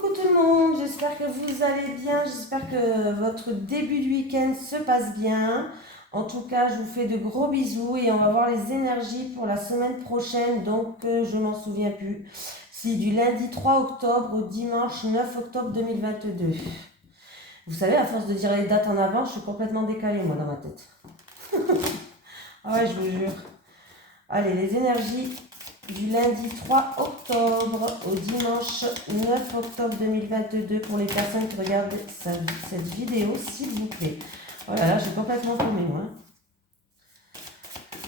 Coucou tout le monde, j'espère que vous allez bien, j'espère que votre début de week-end se passe bien. En tout cas, je vous fais de gros bisous et on va voir les énergies pour la semaine prochaine. Donc, je m'en souviens plus. Si du lundi 3 octobre au dimanche 9 octobre 2022. Vous savez, à force de dire les dates en avant, je suis complètement décalée moi dans ma tête. Ah ouais, je vous jure. Allez, les énergies du lundi 3 octobre au dimanche 9 octobre 2022 pour les personnes qui regardent cette vidéo, s'il vous plaît. Oh là là, j'ai complètement paumé moi.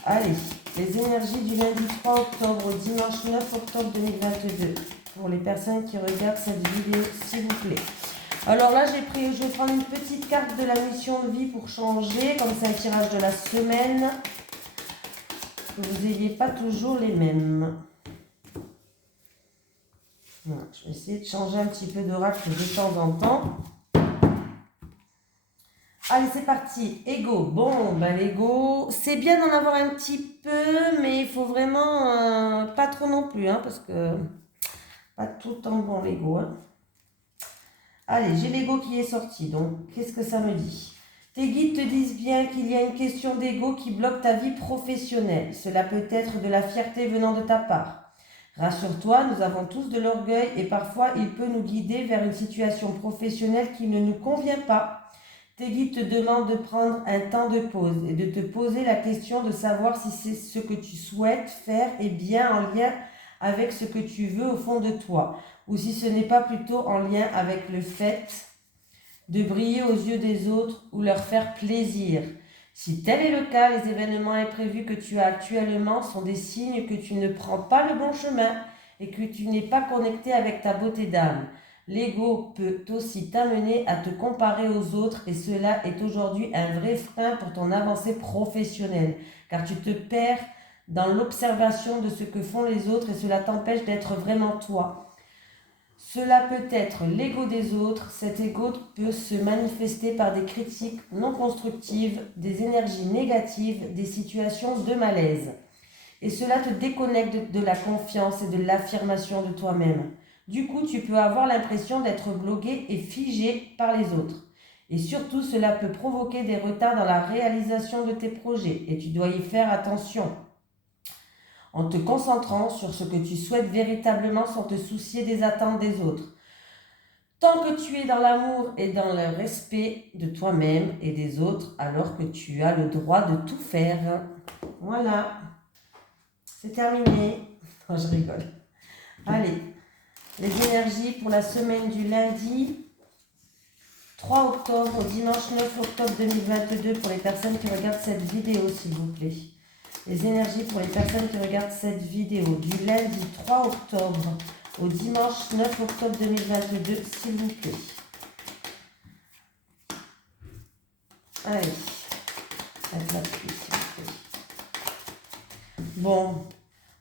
Allez, les énergies du lundi 3 octobre au dimanche 9 octobre 2022 pour les personnes qui regardent cette vidéo, s'il vous plaît. Alors là, je vais prendre une petite carte de la mission de vie pour changer, comme c'est un tirage de la semaine. Que vous n'ayez pas toujours les mêmes. Voilà, je vais essayer de changer un petit peu d'oracle de temps en temps. Allez, c'est parti. Ego. Bon, ben l'ego, c'est bien d'en avoir un petit peu, mais il faut vraiment pas trop non plus, hein, parce que pas tout le temps bon l'ego. Hein. Allez, j'ai l'ego qui est sorti, donc qu'est-ce que ça me dit? Tes guides te disent bien qu'il y a une question d'ego qui bloque ta vie professionnelle. Cela peut être de la fierté venant de ta part. Rassure-toi, nous avons tous de l'orgueil et parfois il peut nous guider vers une situation professionnelle qui ne nous convient pas. Tes guides te demandent de prendre un temps de pause et de te poser la question de savoir si c'est ce que tu souhaites faire est bien en lien avec ce que tu veux au fond de toi, ou si ce n'est pas plutôt en lien avec le fait de briller aux yeux des autres ou leur faire plaisir. Si tel est le cas, les événements imprévus que tu as actuellement sont des signes que tu ne prends pas le bon chemin et que tu n'es pas connecté avec ta beauté d'âme. L'ego peut aussi t'amener à te comparer aux autres et cela est aujourd'hui un vrai frein pour ton avancée professionnelle car tu te perds dans l'observation de ce que font les autres et cela t'empêche d'être vraiment toi. Cela peut être l'ego des autres. Cet ego peut se manifester par des critiques non constructives, des énergies négatives, des situations de malaise. Et cela te déconnecte de la confiance et de l'affirmation de toi-même. Du coup, tu peux avoir l'impression d'être bloqué et figé par les autres. Et surtout, cela peut provoquer des retards dans la réalisation de tes projets et tu dois y faire attention. En te concentrant sur ce que tu souhaites véritablement sans te soucier des attentes des autres. Tant que tu es dans l'amour et dans le respect de toi-même et des autres, alors que tu as le droit de tout faire. Voilà, c'est terminé. Oh, je rigole. Allez, les énergies pour la semaine du lundi 3 octobre au dimanche 9 octobre 2022 pour les personnes qui regardent cette vidéo, s'il vous plaît. Les énergies pour les personnes qui regardent cette vidéo du lundi 3 octobre au dimanche 9 octobre 2022, s'il vous plaît. Allez, faites la pluie, s'il vous plaît. Bon,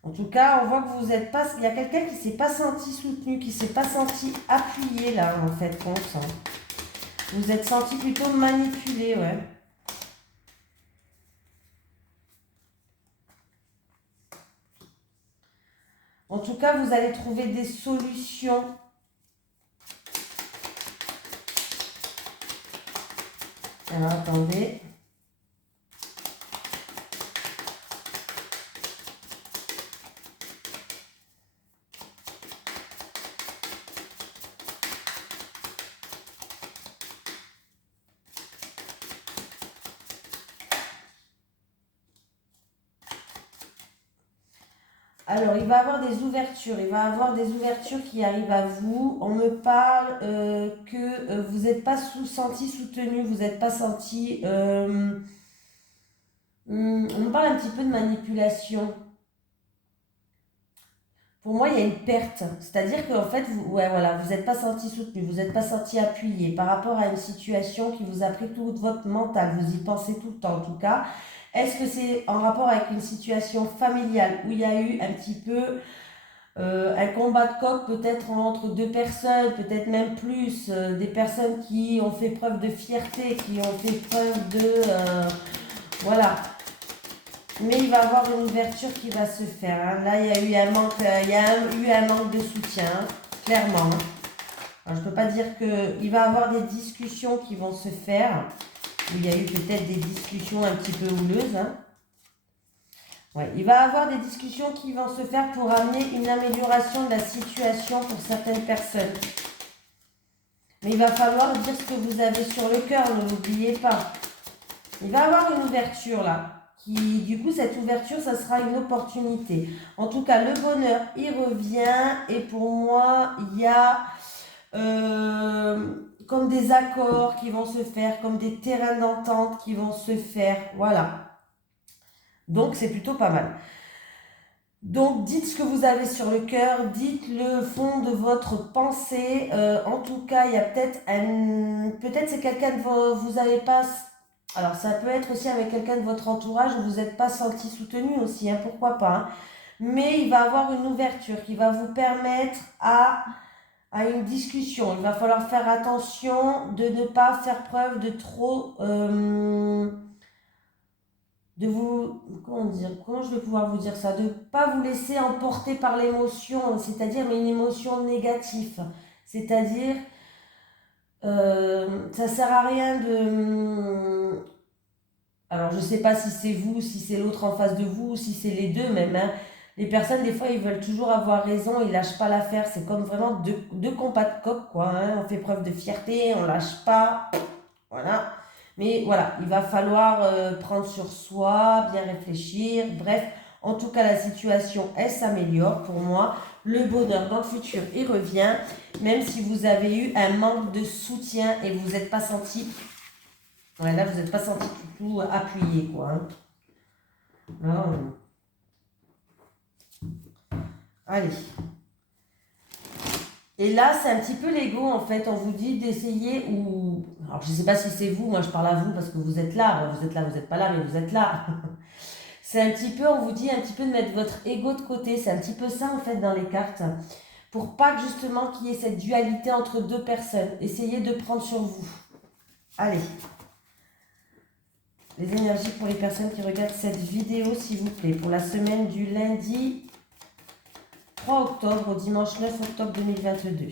en tout cas, on voit que vous êtes pas... Il y a quelqu'un qui ne s'est pas senti soutenu, qui ne s'est pas senti appuyé, là, en fait, compte. Vous êtes senti plutôt manipulé, ouais. En tout cas, vous allez trouver des solutions. Alors, attendez. Alors, il va y avoir des ouvertures. Il va y avoir des ouvertures qui arrivent à vous. On me parle que vous n'êtes pas senti soutenu, vous n'êtes pas senti... on me parle un petit peu de manipulation. Pour moi, il y a une perte. C'est-à-dire qu'en fait, vous n'êtes pas senti soutenu, vous n'êtes pas senti appuyé par rapport à une situation qui vous a pris tout votre mental. Vous y pensez tout le temps, en tout cas. Est-ce que c'est en rapport avec une situation familiale où il y a eu un petit peu un combat de coq peut-être entre deux personnes, peut-être même plus, des personnes qui ont fait preuve de fierté, qui ont fait preuve de... voilà. Mais il va y avoir une ouverture qui va se faire. Hein. Là, il y a eu un manque de soutien, clairement. Alors, je ne peux pas dire qu'il va y avoir des discussions qui vont se faire. Il y a eu peut-être des discussions un petit peu houleuses. Hein. Ouais, il va y avoir des discussions qui vont se faire pour amener une amélioration de la situation pour certaines personnes. Mais il va falloir dire ce que vous avez sur le cœur, ne l'oubliez pas. Il va y avoir une ouverture là. Du coup, cette ouverture, ça sera une opportunité. En tout cas, le bonheur, il revient. Et pour moi, il y a comme des accords qui vont se faire, comme des terrains d'entente qui vont se faire. Voilà. Donc, c'est plutôt pas mal. Donc, dites ce que vous avez sur le cœur, dites le fond de votre pensée. En tout cas, il y a peut-être c'est quelqu'un de vous avez pas. Alors, ça peut être aussi avec quelqu'un de votre entourage où vous n'êtes pas senti soutenu aussi, hein, pourquoi pas. Hein. Mais il va avoir une ouverture qui va vous permettre à une discussion. Il va falloir faire attention de ne pas faire preuve de trop. De vous, comment dire, comment je vais pouvoir vous dire ça, de ne pas vous laisser emporter par l'émotion, c'est-à-dire mais une émotion négative, c'est-à-dire ça sert à rien de, alors je sais pas si c'est vous, si c'est l'autre en face de vous, si c'est les deux même, hein. Les personnes des fois ils veulent toujours avoir raison, ils lâchent pas l'affaire, c'est comme vraiment deux compas de coq quoi, hein. On fait preuve de fierté, on lâche pas, voilà. Mais voilà, il va falloir prendre sur soi, bien réfléchir. Bref, en tout cas, la situation, elle s'améliore pour moi. Le bonheur dans le futur, il revient. Même si vous avez eu un manque de soutien et vous n'êtes pas senti... Ouais, là, vous n'êtes pas senti du tout appuyé, quoi. Hein. Là, allez. Et là, c'est un petit peu l'ego, en fait. On vous dit d'essayer ou... Alors, je ne sais pas si c'est vous. Moi, je parle à vous parce que vous êtes là. Bon, vous n'êtes pas là, mais vous êtes là. C'est un petit peu, on vous dit un petit peu de mettre votre ego de côté. C'est un petit peu ça, en fait, dans les cartes. Pour pas que, justement, qu'il y ait cette dualité entre deux personnes. Essayez de prendre sur vous. Allez. Les énergies pour les personnes qui regardent cette vidéo, s'il vous plaît. Pour la semaine du lundi 3 octobre au dimanche 9 octobre 2022.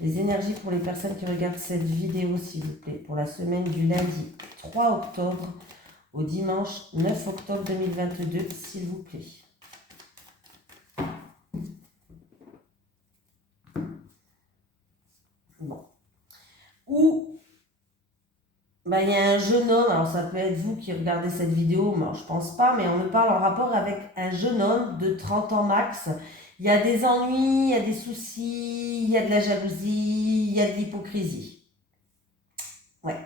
Les énergies pour les personnes qui regardent cette vidéo, s'il vous plaît. Pour la semaine du lundi 3 octobre au dimanche 9 octobre 2022, s'il vous plaît. Bon. Ou, il y a un jeune homme, alors ça peut être vous qui regardez cette vidéo, moi je pense pas, mais on me parle en rapport avec un jeune homme de 30 ans max. Il y a des ennuis, il y a des soucis, il y a de la jalousie, il y a de l'hypocrisie. Ouais.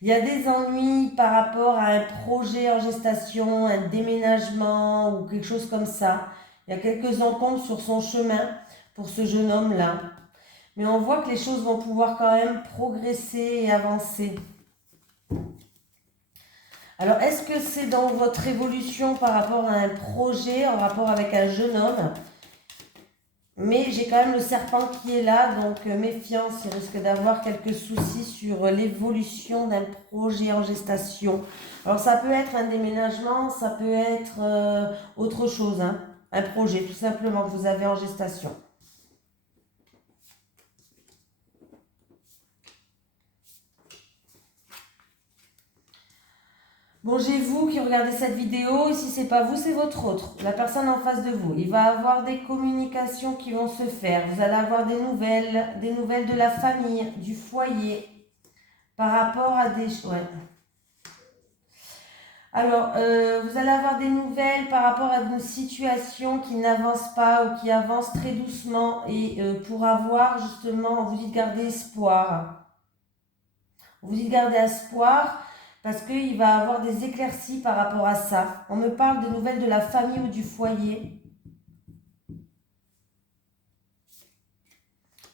Il y a des ennuis par rapport à un projet en gestation, un déménagement ou quelque chose comme ça. Il y a quelques encombres sur son chemin pour ce jeune homme-là. Mais on voit que les choses vont pouvoir quand même progresser et avancer. Alors, est-ce que c'est dans votre évolution par rapport à un projet, en rapport avec un jeune homme ? Mais j'ai quand même le serpent qui est là, donc méfiance, il risque d'avoir quelques soucis sur l'évolution d'un projet en gestation. Alors ça peut être un déménagement, ça peut être autre chose, hein, un projet tout simplement que vous avez en gestation. Bon, j'ai vous qui regardez cette vidéo, et si c'est pas vous, c'est votre autre, la personne en face de vous. Il va y avoir des communications qui vont se faire. Vous allez avoir des nouvelles de la famille, du foyer, par rapport à des... Ouais. Alors, vous allez avoir des nouvelles par rapport à une situation qui n'avance pas ou qui avance très doucement. Et pour avoir justement, on vous dit de garder espoir. On vous dit de garder espoir. Parce qu'il va y avoir des éclaircies par rapport à ça. On me parle de nouvelles de la famille ou du foyer.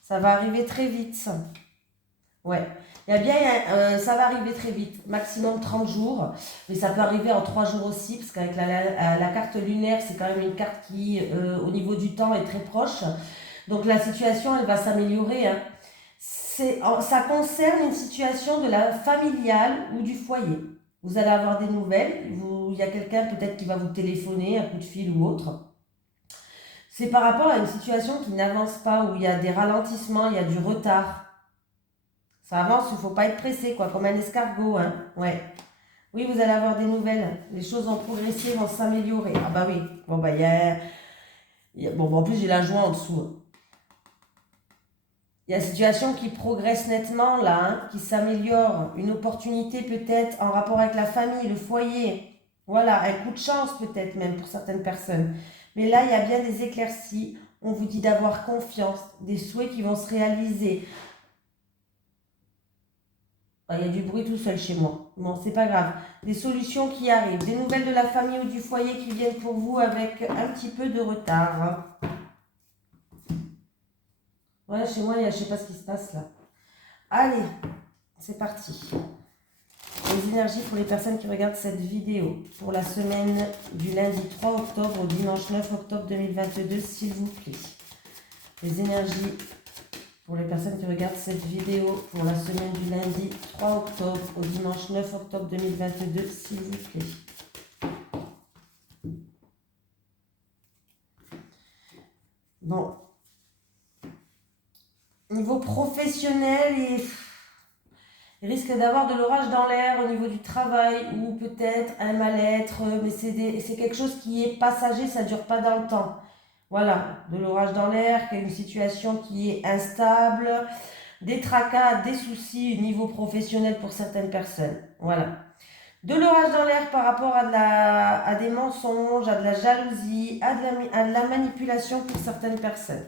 Ça va arriver très vite. Ouais. Il y a bien, ça va arriver très vite, maximum 30 jours. Mais ça peut arriver en 3 jours aussi, parce qu'avec la carte lunaire, c'est quand même une carte qui, au niveau du temps, est très proche. Donc la situation, elle va s'améliorer. Hein. Ça concerne une situation de la familiale ou du foyer. Vous allez avoir des nouvelles, il y a quelqu'un peut-être qui va vous téléphoner, un coup de fil ou autre. C'est par rapport à une situation qui n'avance pas, où il y a des ralentissements, il y a du retard. Ça avance, il ne faut pas être pressé, quoi, comme un escargot, hein. Ouais. Oui, vous allez avoir des nouvelles. Les choses vont progresser, vont s'améliorer. Ah bah oui. Bon, bah, bon, en plus, j'ai la joie en dessous. Il y a une situation qui progresse nettement, là, hein, qui s'améliore. Une opportunité, peut-être, en rapport avec la famille, le foyer. Voilà, un coup de chance, peut-être, même, pour certaines personnes. Mais là, il y a bien des éclaircies. On vous dit d'avoir confiance, des souhaits qui vont se réaliser. Ah, il y a du bruit tout seul chez moi. Bon, c'est pas grave. Des solutions qui arrivent, des nouvelles de la famille ou du foyer qui viennent pour vous avec un petit peu de retard. Ouais, chez moi, je sais pas ce qui se passe là. Allez, c'est parti. Les énergies pour les personnes qui regardent cette vidéo pour la semaine du lundi 3 octobre au dimanche 9 octobre 2022, s'il vous plaît. Les énergies pour les personnes qui regardent cette vidéo pour la semaine du lundi 3 octobre au dimanche 9 octobre 2022, s'il vous plaît. Bon. Niveau professionnel, il risque d'avoir de l'orage dans l'air au niveau du travail ou peut-être un mal-être, mais c'est quelque chose qui est passager, ça ne dure pas dans le temps. Voilà, de l'orage dans l'air, une situation qui est instable, des tracas, des soucis au niveau professionnel pour certaines personnes. Voilà. De l'orage dans l'air par rapport à des mensonges, à de la jalousie, à de la manipulation pour certaines personnes.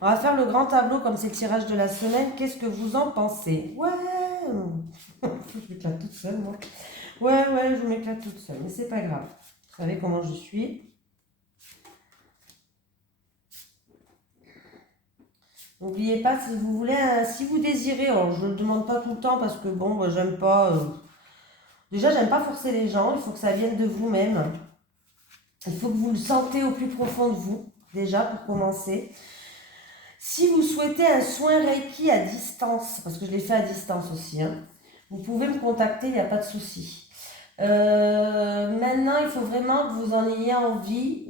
On va faire le grand tableau comme c'est le tirage de la semaine. Qu'est-ce que vous en pensez? Ouais. Je m'éclate toute seule, moi. Ouais, je m'éclate toute seule, mais c'est pas grave. Vous savez comment je suis. N'oubliez pas, si vous voulez, si vous désirez, alors je ne le demande pas tout le temps parce que bon, moi, j'aime pas. Déjà, j'aime pas forcer les gens, il faut que ça vienne de vous-même. Il faut que vous le sentez au plus profond de vous, déjà, pour commencer. Si vous souhaitez un soin Reiki à distance, parce que je l'ai fait à distance aussi, hein, vous pouvez me contacter, il n'y a pas de souci. Maintenant, il faut vraiment que vous en ayez envie.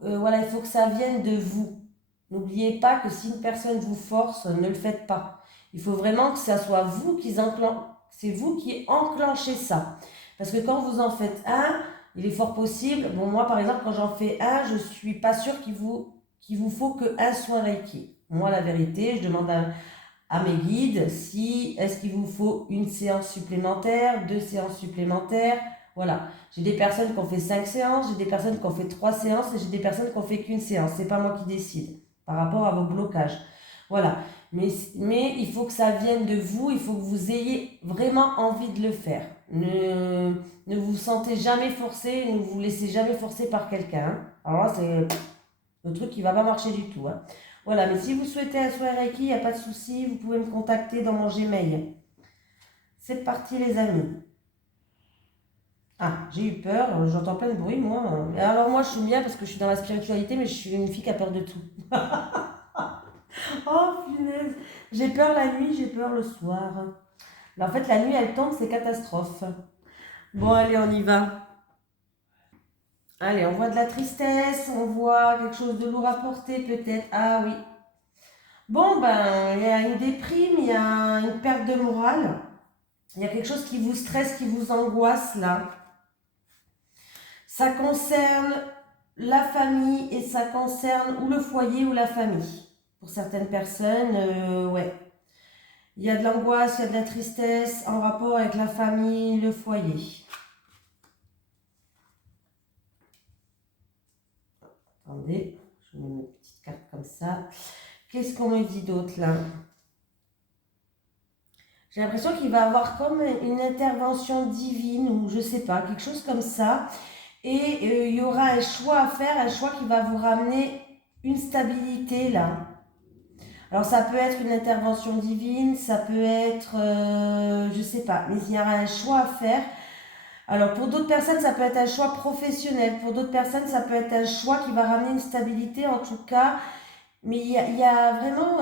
Voilà, il faut que ça vienne de vous. N'oubliez pas que si une personne vous force, ne le faites pas. Il faut vraiment que ça soit vous c'est vous qui enclenchez ça. Parce que quand vous en faites un, il est fort possible. Bon, moi, par exemple, quand j'en fais un, je ne suis pas sûre qu'il vous faut qu'un soin Reiki. Moi, la vérité, je demande à mes guides si est-ce qu'il vous faut une séance supplémentaire, 2 séances supplémentaires. Voilà. J'ai des personnes qui ont fait 5 séances, j'ai des personnes qui ont fait 3 séances et j'ai des personnes qui ont fait qu'une séance. C'est pas moi qui décide par rapport à vos blocages. Voilà. Mais il faut que ça vienne de vous, il faut que vous ayez vraiment envie de le faire. Ne vous sentez jamais forcé, ne vous laissez jamais forcer par quelqu'un. Hein. Alors là, c'est le truc qui va pas marcher du tout. Hein. Voilà, mais si vous souhaitez un soin Reiki, il n'y a pas de souci, vous pouvez me contacter dans mon Gmail. C'est parti les amis. Ah, j'ai eu peur, j'entends plein de bruit moi. Alors moi je suis bien parce que je suis dans la spiritualité, mais je suis une fille qui a peur de tout. Oh punaise, j'ai peur la nuit, j'ai peur le soir. Mais en fait la nuit elle tombe, c'est catastrophe. Bon allez, on y va. Allez, on voit de la tristesse, on voit quelque chose de lourd à porter peut-être. Ah oui. Bon ben, il y a une déprime, il y a une perte de morale. Il y a quelque chose qui vous stresse, qui vous angoisse là. Ça concerne la famille et ça concerne ou le foyer ou la famille. Pour certaines personnes, ouais. Il y a de l'angoisse, il y a de la tristesse en rapport avec la famille, le foyer. Attendez, je mets mes petites cartes comme ça. Qu'est-ce qu'on me dit d'autre là? J'ai l'impression qu'il va y avoir comme une intervention divine ou je sais pas, quelque chose comme ça. Et il y aura un choix à faire, un choix qui va vous ramener une stabilité là. Alors ça peut être une intervention divine, ça peut être, je sais pas, mais il y aura un choix à faire. Alors pour d'autres personnes, ça peut être un choix professionnel, pour d'autres personnes, ça peut être un choix qui va ramener une stabilité en tout cas. Mais il y a vraiment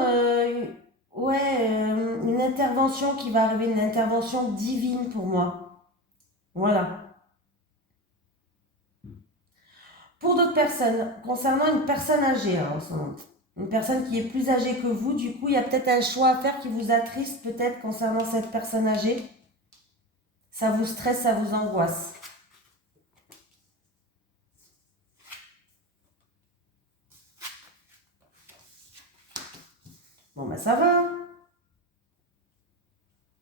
une intervention qui va arriver, une intervention divine pour moi. Voilà. personnes, concernant une personne âgée en ce moment. Une personne qui est plus âgée que vous, du coup, il y a peut-être un choix à faire qui vous attriste peut-être concernant cette personne âgée. Ça vous stresse, ça vous angoisse. Bon, ben ça va.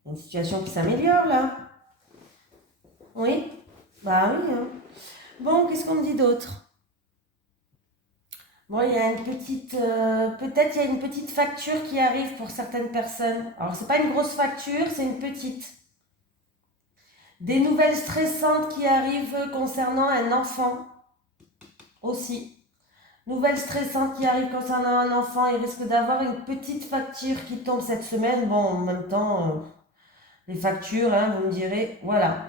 Il y a une situation qui s'améliore là. Oui? Bah oui. Hein. Bon, qu'est-ce qu'on me dit d'autre? Bon, il y a une petite, peut-être il y a une petite facture qui arrive pour certaines personnes. Alors, c'est pas une grosse facture, c'est une petite. Des nouvelles stressantes qui arrivent concernant un enfant aussi. Nouvelles stressantes qui arrivent concernant un enfant. Il risque d'avoir une petite facture qui tombe cette semaine. Bon, en même temps, les factures, hein, vous me direz, voilà.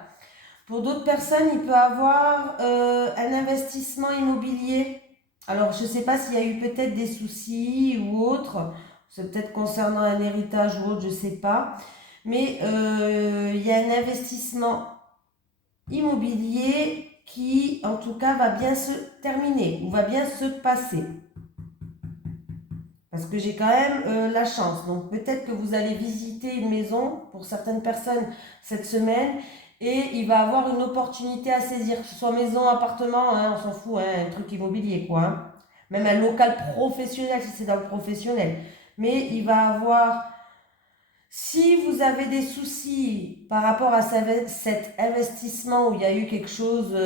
Pour d'autres personnes, il peut avoir un investissement immobilier. Alors, je ne sais pas s'il y a eu peut-être des soucis ou autre. C'est peut-être concernant un héritage ou autre, je ne sais pas. Mais il y a un investissement immobilier qui, en tout cas, va bien se terminer ou va bien se passer. Parce que j'ai quand même la chance. Donc, peut-être que vous allez visiter une maison pour certaines personnes cette semaine et il va avoir une opportunité à saisir, que ce soit maison, appartement, hein, on s'en fout, hein, un truc immobilier, quoi. Hein. Même un local professionnel, si c'est dans le professionnel. Mais il va avoir, si vous avez des soucis par rapport à cet investissement où il y a eu quelque chose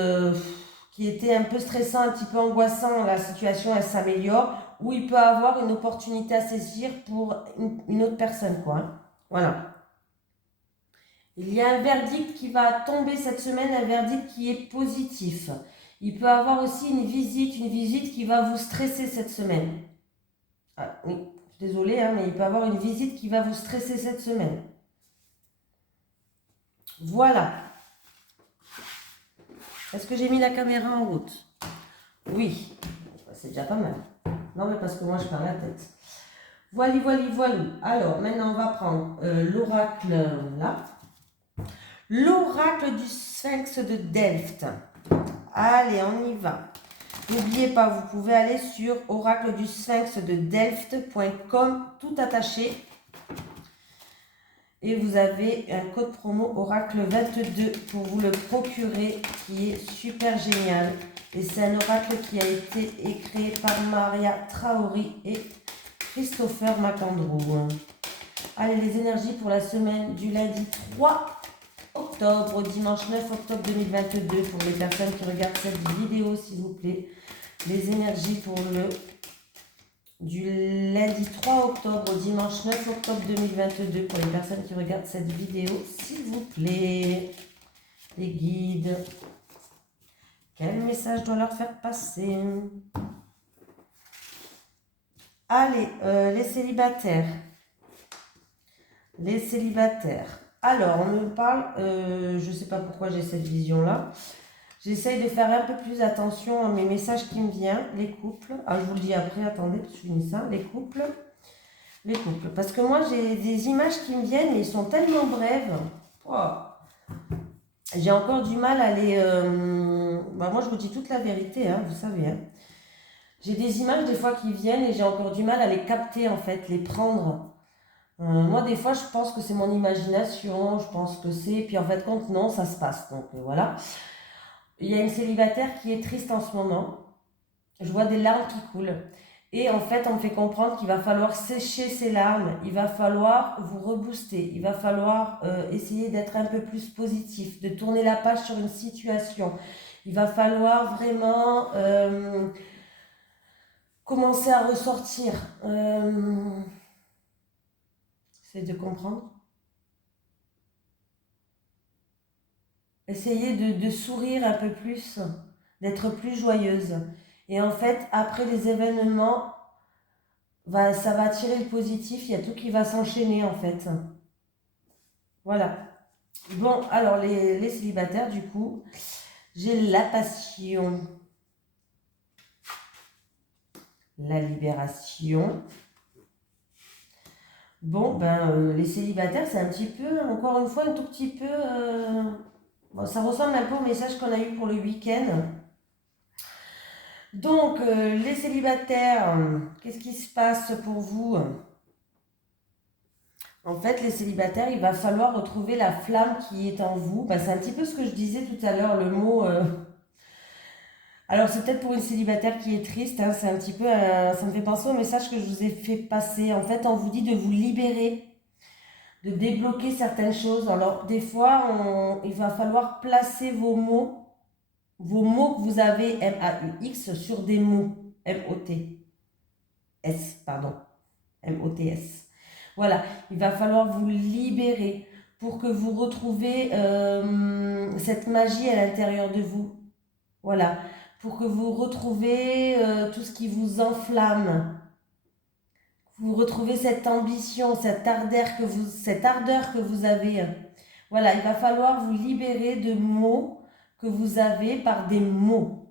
qui était un peu stressant, un petit peu angoissant, la situation, elle s'améliore, où il peut avoir une opportunité à saisir pour une autre personne, quoi. Hein. Voilà. Il y a un verdict qui va tomber cette semaine, un verdict qui est positif. Il peut avoir aussi une visite qui va vous stresser cette semaine. Ah, oui, je suis désolée, hein, mais il peut avoir une visite qui va vous stresser cette semaine. Voilà. Est-ce que j'ai mis la caméra en route? Oui, c'est déjà pas mal. Non, mais parce que moi, je perds la tête. Voilà. Alors, maintenant, on va prendre l'oracle là. L'oracle du Sphinx de Delft. Allez, on y va. N'oubliez pas, vous pouvez aller sur oracledusphinxdedelft.com, tout attaché. Et vous avez un code promo Oracle22 pour vous le procurer, qui est super génial. Et c'est un oracle qui a été créé par Maria Traori et Christopher McAndrew. Allez, les énergies pour la semaine du lundi 3 octobre au dimanche 9 octobre 2022 pour les personnes qui regardent cette vidéo, s'il vous plaît. Les énergies pour du lundi 3 octobre au dimanche 9 octobre 2022 pour les personnes qui regardent cette vidéo, s'il vous plaît. Les guides. Quel message doit leur faire passer? Allez, les célibataires. Les célibataires. Alors, on me parle, je ne sais pas pourquoi j'ai cette vision-là. J'essaye de faire un peu plus attention à mes messages qui me viennent. Les couples. Ah, je vous le dis après, attendez, parce que je finis ça. Les couples. Les couples. Parce que moi, j'ai des images qui me viennent, mais ils sont tellement brèves. Oh. J'ai encore du mal à les... moi, je vous dis toute la vérité, hein, vous savez. Hein. J'ai des images des fois qui viennent et j'ai encore du mal à les capter, en fait, les prendre. Moi, des fois, je pense que c'est mon imagination, je pense que c'est... Puis en fait, compte, non, ça se passe. Donc, voilà. Il y a une célibataire qui est triste en ce moment. Je vois des larmes qui coulent. Et en fait, on me fait comprendre qu'il va falloir sécher ces larmes. Il va falloir vous rebooster. Il va falloir essayer d'être un peu plus positif, de tourner la page sur une situation. Il va falloir vraiment commencer à ressortir. C'est de comprendre. Essayer de sourire un peu plus, d'être plus joyeuse. Et en fait, après les événements, ça va attirer le positif, il y a tout qui va s'enchaîner en fait. Voilà. Bon, alors les célibataires, du coup, j'ai la passion, la libération. Bon, les célibataires, c'est un petit peu, encore une fois, un tout petit peu... bon, ça ressemble un peu au message qu'on a eu pour le week-end. Donc, les célibataires, qu'est-ce qui se passe pour vous? En fait, les célibataires, il va falloir retrouver la flamme qui est en vous. Bah, c'est un petit peu ce que je disais tout à l'heure, le mot. Alors, c'est peut-être pour une célibataire qui est triste, hein, c'est un petit peu. Ça me fait penser au message que je vous ai fait passer. En fait, on vous dit de vous libérer, de débloquer certaines choses. Alors, des fois, il va falloir placer vos mots que vous avez, M-A-U-X, sur des mots, M-O-T-S, pardon, M-O-T-S. Voilà, il va falloir vous libérer pour que vous retrouviez cette magie à l'intérieur de vous. Voilà, pour que vous retrouviez tout ce qui vous enflamme. Vous retrouvez cette ambition, cette ardeur que vous avez. Voilà, il va falloir vous libérer de mots que vous avez par des mots.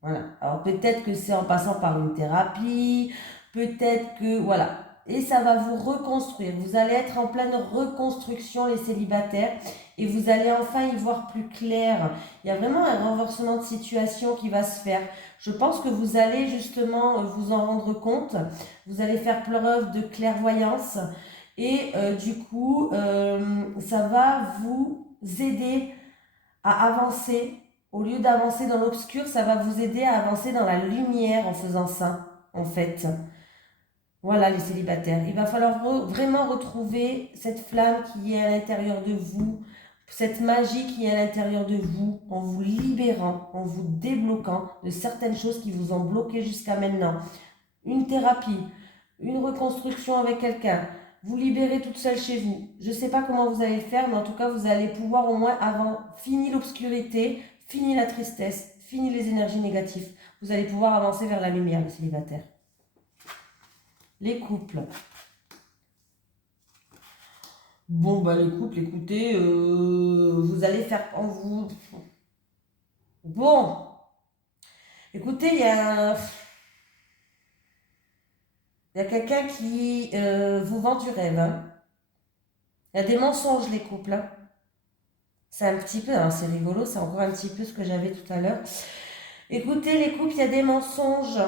Voilà. Alors peut-être que c'est en passant par une thérapie, peut-être que voilà. Et ça va vous reconstruire. Vous allez être en pleine reconstruction, les célibataires, et vous allez enfin y voir plus clair. Il y a vraiment un renversement de situation qui va se faire. Je pense que vous allez justement vous en rendre compte. Vous allez faire preuve de clairvoyance. Et du coup, ça va vous aider à avancer. Au lieu d'avancer dans l'obscur, ça va vous aider à avancer dans la lumière en faisant ça, en fait. Voilà les célibataires. Il va falloir vraiment retrouver cette flamme qui est à l'intérieur de vous, cette magie qui est à l'intérieur de vous, en vous libérant, en vous débloquant de certaines choses qui vous ont bloqué jusqu'à maintenant. Une thérapie, une reconstruction avec quelqu'un, vous libérer toute seule chez vous. Je ne sais pas comment vous allez le faire, mais en tout cas, vous allez pouvoir au moins avant, fini l'obscurité, fini la tristesse, fini les énergies négatives. Vous allez pouvoir avancer vers la lumière, les célibataires. Les couples. Bon, bah les couples, écoutez, vous allez faire en vous. Bon, écoutez, il y a quelqu'un qui vous vend du rêve. Hein. Il y a des mensonges, les couples. Hein. C'est un petit peu, hein, c'est rigolo, c'est encore un petit peu ce que j'avais tout à l'heure. Écoutez, les couples, il y a des mensonges.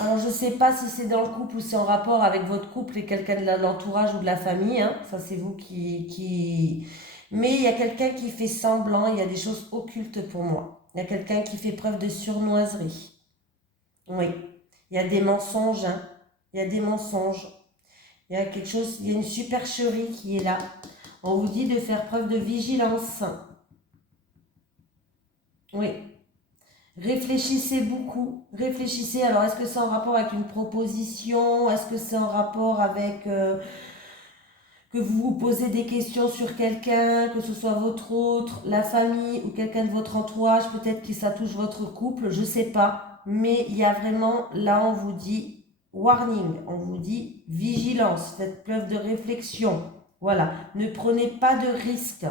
Alors, je ne sais pas si c'est dans le couple ou c'est en rapport avec votre couple et quelqu'un de l'entourage ou de la famille. Hein. Ça, c'est vous qui... Mais il y a quelqu'un qui fait semblant, il y a des choses occultes pour moi. Il y a quelqu'un qui fait preuve de surnoiserie. Oui, il y a des mensonges. Hein. Il y a des mensonges. Il y a quelque chose, il y a une supercherie qui est là. On vous dit de faire preuve de vigilance. Oui. Réfléchissez beaucoup. Réfléchissez. Alors, est-ce que c'est en rapport avec une proposition? Est-ce que c'est en rapport avec que vous vous posez des questions sur quelqu'un, que ce soit votre autre, la famille ou quelqu'un de votre entourage? Peut-être que ça touche votre couple, je ne sais pas. Mais il y a vraiment, là, on vous dit warning, on vous dit vigilance, faites preuve de réflexion. Voilà, ne prenez pas de risques.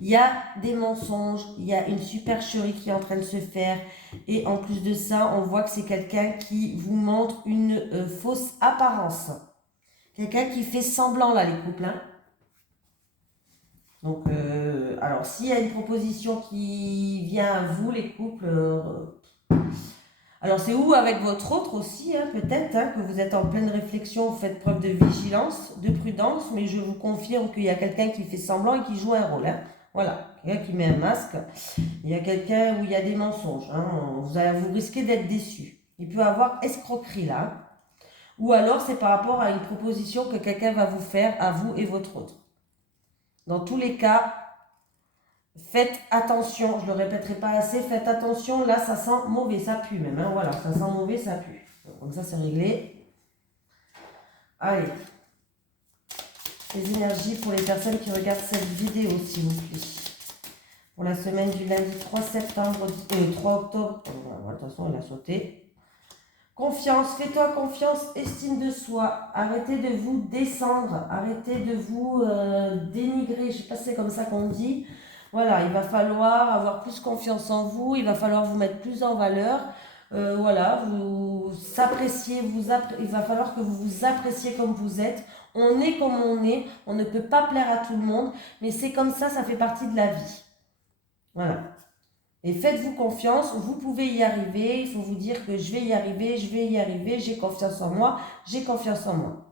Il y a des mensonges, il y a une supercherie qui est en train de se faire. Et en plus de ça, on voit que c'est quelqu'un qui vous montre une fausse apparence. Quelqu'un qui fait semblant, là, les couples. Hein. Donc, alors, s'il y a une proposition qui vient à vous, les couples... alors, c'est où avec votre autre aussi, hein, peut-être, hein, que vous êtes en pleine réflexion, vous faites preuve de vigilance, de prudence, mais je vous confirme qu'il y a quelqu'un qui fait semblant et qui joue un rôle. Hein. Voilà, quelqu'un qui met un masque. Il y a quelqu'un où il y a des mensonges. Hein. Vous risquez d'être déçu. Il peut y avoir escroquerie là. Hein. Ou alors c'est par rapport à une proposition que quelqu'un va vous faire à vous et votre autre. Dans tous les cas, faites attention. Je ne le répéterai pas assez. Faites attention. Là, ça sent mauvais. Ça pue même. Hein. Voilà, ça sent mauvais, ça pue. Comme ça, c'est réglé. Allez. Les énergies pour les personnes qui regardent cette vidéo, s'il vous plaît. Pour la semaine du lundi 3 septembre, 3 octobre. Attention, elle a sauté. Confiance, fais-toi confiance, estime de soi. Arrêtez de vous descendre, arrêtez de vous dénigrer. Je ne sais pas si c'est comme ça qu'on dit. Voilà, il va falloir avoir plus confiance en vous, il va falloir vous mettre plus en valeur. Voilà, vous s'appréciez, il va falloir que vous vous appréciez comme vous êtes. On est comme on ne peut pas plaire à tout le monde, mais c'est comme ça fait partie de la vie. Voilà. Et faites-vous confiance, vous pouvez y arriver. Il faut vous dire que je vais y arriver, j'ai confiance en moi, j'ai confiance en moi.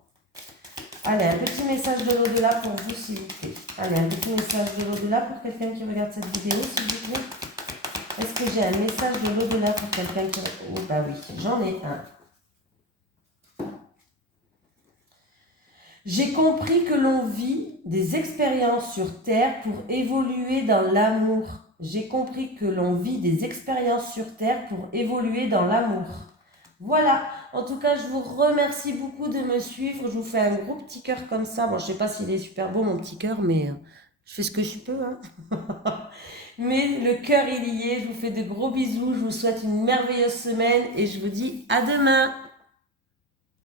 Allez, un petit message de l'au-delà pour vous, s'il vous plaît. Allez, un petit message de l'au-delà pour quelqu'un qui regarde cette vidéo, s'il vous plaît. Est-ce que j'ai un message de l'au-delà pour quelqu'un qui... Oh, bah oui, j'en ai un. J'ai compris que l'on vit des expériences sur Terre pour évoluer dans l'amour. J'ai compris que l'on vit des expériences sur Terre pour évoluer dans l'amour. Voilà, en tout cas, je vous remercie beaucoup de me suivre. Je vous fais un gros petit cœur comme ça. Bon, je ne sais pas s'il est super beau, mon petit cœur, mais je fais ce que je peux. Hein. Mais le cœur, il y est. Je vous fais de gros bisous. Je vous souhaite une merveilleuse semaine et je vous dis à demain.